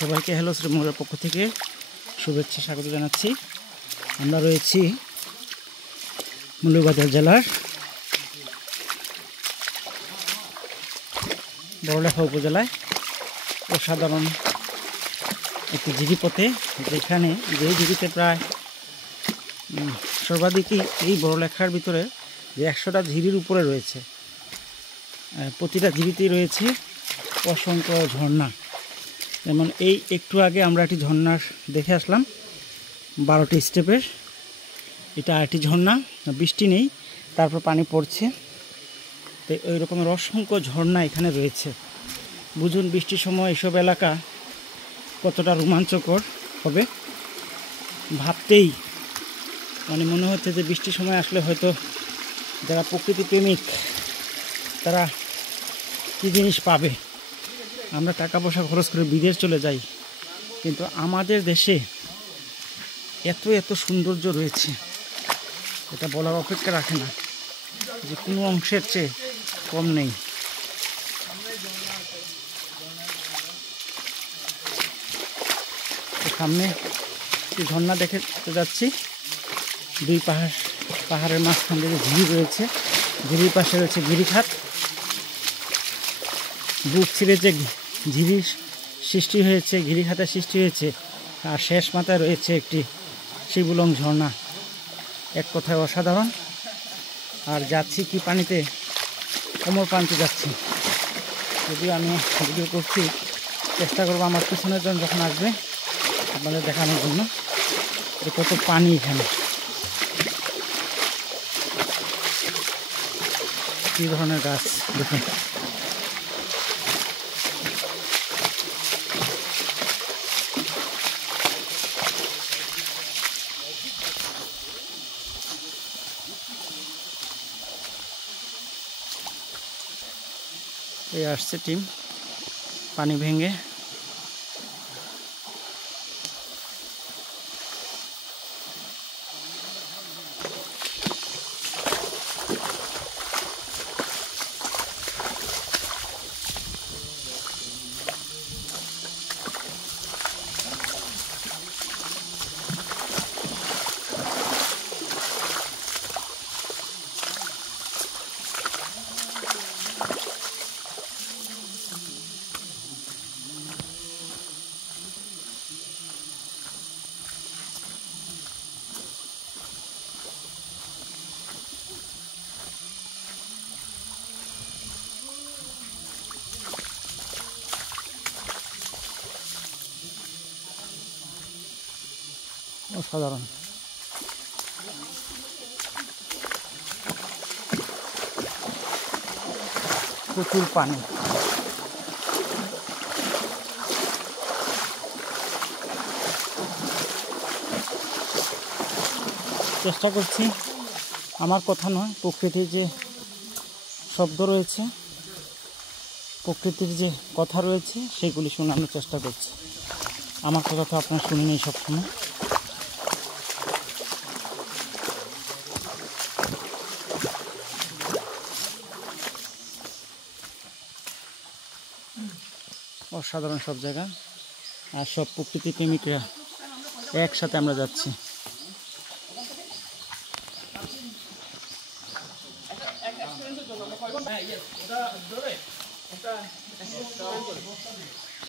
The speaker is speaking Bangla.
সবাইকে হ্যালো শ্রীমঙ্গলের পক্ষ থেকে শুভেচ্ছা স্বাগত জানাচ্ছি। আমরা রয়েছি মৌলভীবাজার জেলার বড়লেখা উপজেলায় অসাধারণ একটি ঝিরিপথে, যেখানে যে ঝিরিতে প্রায় সর্বাধিকই এই বড়লেখার ভিতরে যে 100টা ঝিরির উপরে রয়েছে। প্রতিটা ঝিরিতেই রয়েছে অসংখ্য ঝর্ণা। যেমন এই একটু আগে আমরা একটি ঝর্ণার দেখে আসলাম 12টি স্টেপের। এটা আরেকটি ঝর্ণা, বৃষ্টি নেই তারপর পানি পড়ছে। তো ওই রকমের অসংখ্য ঝর্ণা এখানে রয়েছে। বুঝুন বৃষ্টির সময় এসব এলাকা কতটা রোমাঞ্চকর হবে। ভাবতেই মনে হচ্ছে যে বৃষ্টির সময় আসলে হয়তো যারা প্রকৃতি প্রেমিক তারা কী জিনিস পাবে। আমরা টাকা পয়সা খরচ করে বিদেশ চলে যাই, কিন্তু আমাদের দেশে এত এত সৌন্দর্য রয়েছে, এটা বলার অপেক্ষা রাখে না, যে কোনো অংশের চেয়ে কম নেই। সামনে একটি ঝর্ণা দেখে যাচ্ছি। দুই পাহাড়ের মাঝখান থেকে ঝিরি রয়েছে, ঝিরির পাশে রয়েছে গিরিখাত। বুক ছিঁড়ে যে ঝিরির সৃষ্টি হয়েছে, গিরিখাতের সৃষ্টি হয়েছে, আর শেষ মাথায় রয়েছে একটি শিবুলং ঝর্ণা। এক কথায় অসাধারণ। আর যাচ্ছি কি পানিতে, কোমর পানিতে যাচ্ছি। যদিও আমি ভিডিও করছি, চেষ্টা করবো আমার পিছনের জন যখন আসবে আপনাদের দেখানোর জন্য যে কত পানি এখানে, কী ধরনের গাছ দেখুন। এই আসছে টিম পানি ভেঙে। অসাধারণ। প্রচুর পানি। চেষ্টা করছি, আমার কথা নয়, প্রকৃতির যে শব্দ রয়েছে, প্রকৃতির যে কথা রয়েছে সেগুলি শোনানোর চেষ্টা করছি। আমার কথা তো আপনারা শুনেনি সবসময়। অসাধারণ সব জায়গা, আর সব প্রকৃতি প্রেমিকরা একসাথে আমরা যাচ্ছি।